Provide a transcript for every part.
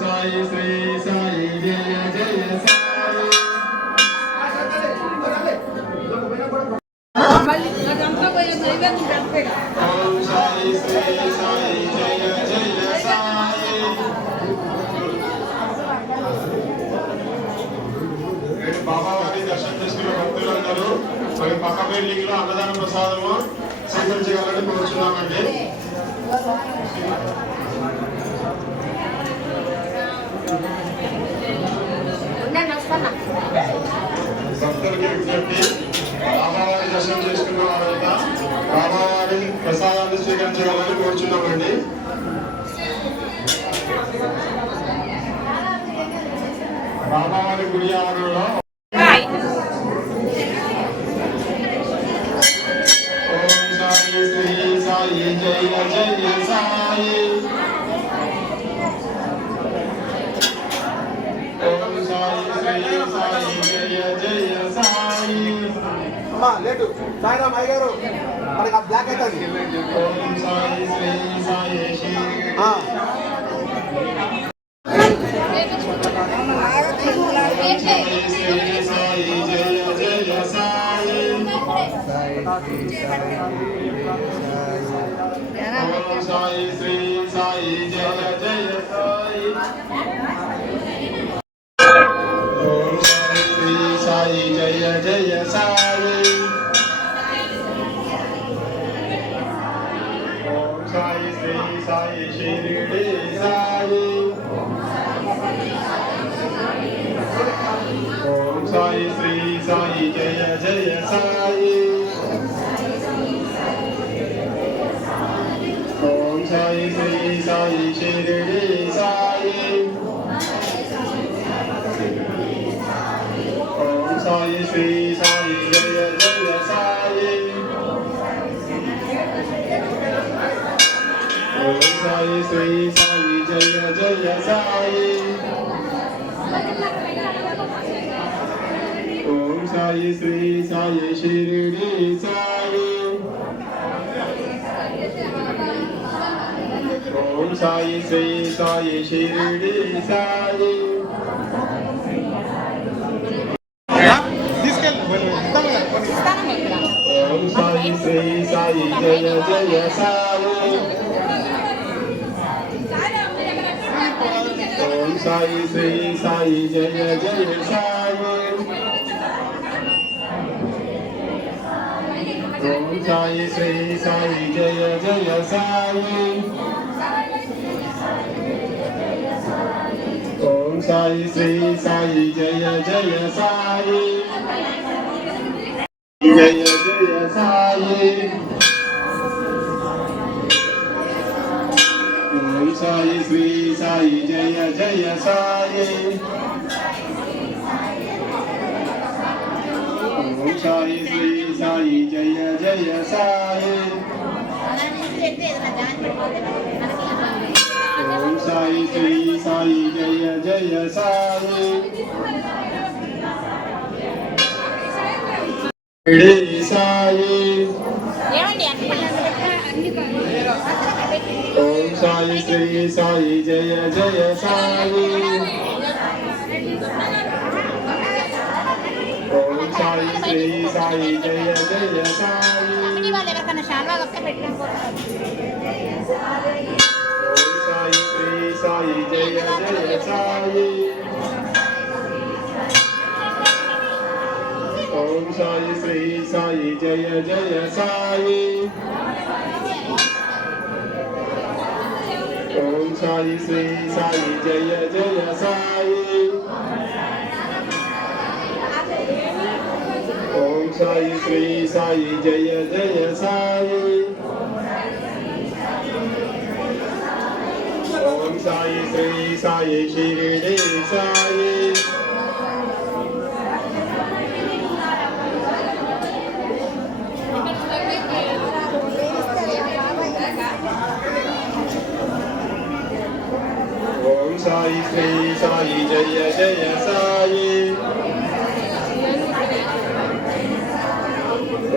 సాయి శ్రీ సాయి జయ జయ సాయి. ఓం సాయి శ్రీ సాయి జయ జయ సాయి. బాబావారి దర్శనం చేసుకున్న భక్తులందరూ మరి పక్క బిల్డింగ్ లో అన్నదాన ప్రసాదము స్వీకరించగలని కోరుచున్నామండి. భక్తులకి విజ్ఞప్తి, బాబావారి దర్శనం చేసుకున్న వారంతా బాబావారి ప్రసాదాన్ని స్వీకరించగలని కోరుచున్నామండి. బాబావారి గుడి ఆవరణలో ఓం సాయి శ్రీ సాయి జయ జయ సాయి. ఓం సాయి శ్రీ సాయి జయ జయ సాయి. లేటు సాయిరాం అయ్యారు మనకి బ్లాక్ అవుతుంది. ఓం సాయి శ్రీ సాయి శ్రీ సాయి జయ జయ సాయి. ఓం సాయి శ్రీ సాయి జయ జయ సాయి. ఓం సాయి శ్రీ సాయి జయ జయ సాయి. ఓం సాయి శ్రీ సాయి షిరిడి సాయి. ఓం సాయి శ్రీ సాయి జయ జయ సాయి. ఓం సాయి శ్రీ సాయి షిరిడి సాయి. ఓం సాయి శ్రీ సాయి జయ జయ సాయి. ఓం సాయి శ్రీ సాయి జయ జయ సాయి. ఓం సాయి శ్రీ సాయి షిరిడి సాయి. ఓం సాయి శ్రీ సాయి షిరిడి సాయి. ఓం సాయి శ్రీ సాయి జయ జయ సాయి. ఓం సాయి శ్రీ సాయి జయ జయ సాయి. ఓం సాయి శ్రీ సాయి జయ జయ సాయి. ఓం సాయి శ్రీ సాయి జయ జయ సాయి. జయ జయ సాయి. ఓం సాయి శ్రీ సాయి జయ జయ సాయి. ఓం సాయి శ్రీ సాయి జయ జయ సాయి. ఓం సాయి శ్రీ సాయి జయ జయ సాయి. షిరిడి సాయి. ఓం సాయి శ్రీ సాయి జయ జయ సాయి. ఓం సాయి శ్రీ సాయి జయ జయ సాయి. ఓం సాయి శ్రీ సాయి జయ జయ సాయి. ఓం సాయి శ్రీ సాయి జయ జయ సాయి. ఓం సాయి శ్రీ సాయి జయ జయ సాయి. ఓం సాయి శ్రీ సాయి జయ జయ సాయి. ఓం సాయి శ్రీ సాయి షిరిడి సాయి. ఓం సాయి శ్రీ సాయి జయ జయ సాయి.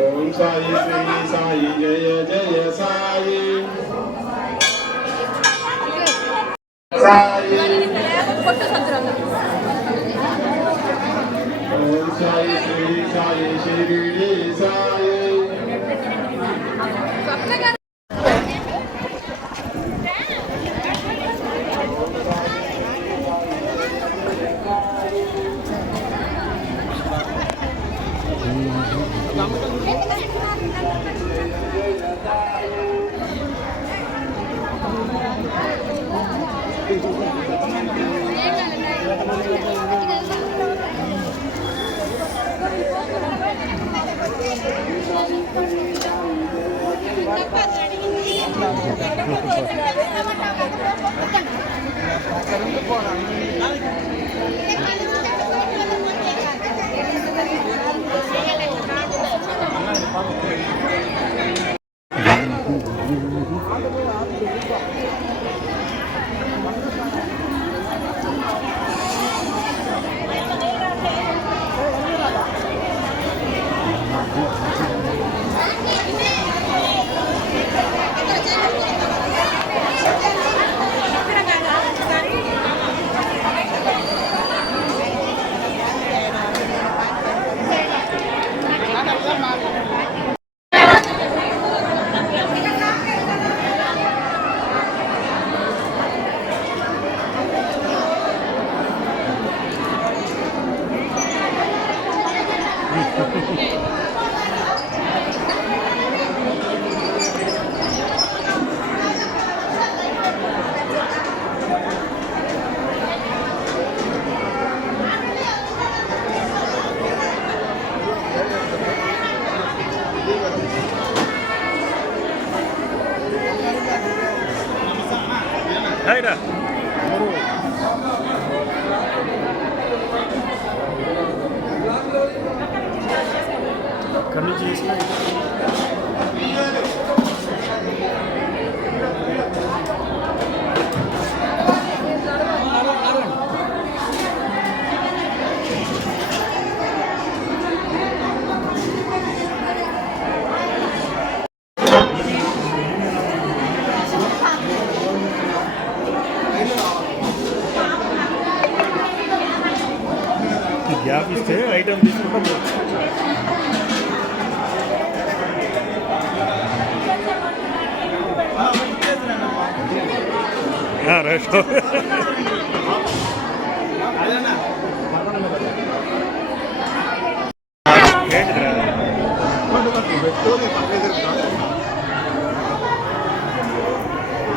ఓం సాయి శ్రీ సాయి జయ జయ సాయి. సాయి శిరిడి సాయి Hayda. Kami చేసిన గ్యాప్ ఇస్తే ఐటమ్ తీసుకుంటాం. రైట్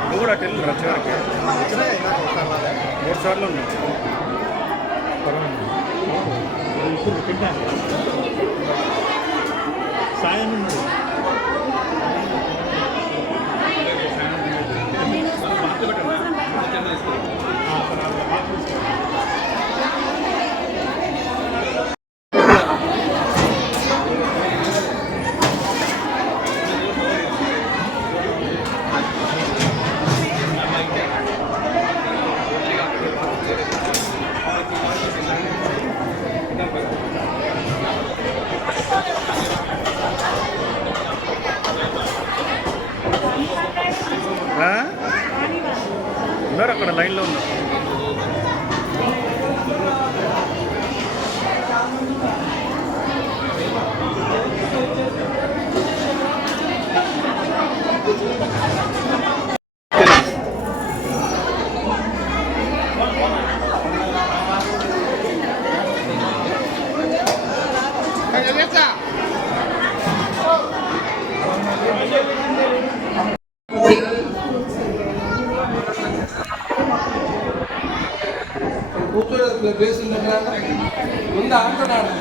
నువ్వు కూడా అటు వెళ్ళి చివరికి 3 సార్లు ఉన్నావు. సాయం ఉన్నాడు. ఉన్నారు అక్కడ లైన్లో ఉన్నారు. కూర్చోలేదు ప్లేస్ ఉందా అంటున్నాడు.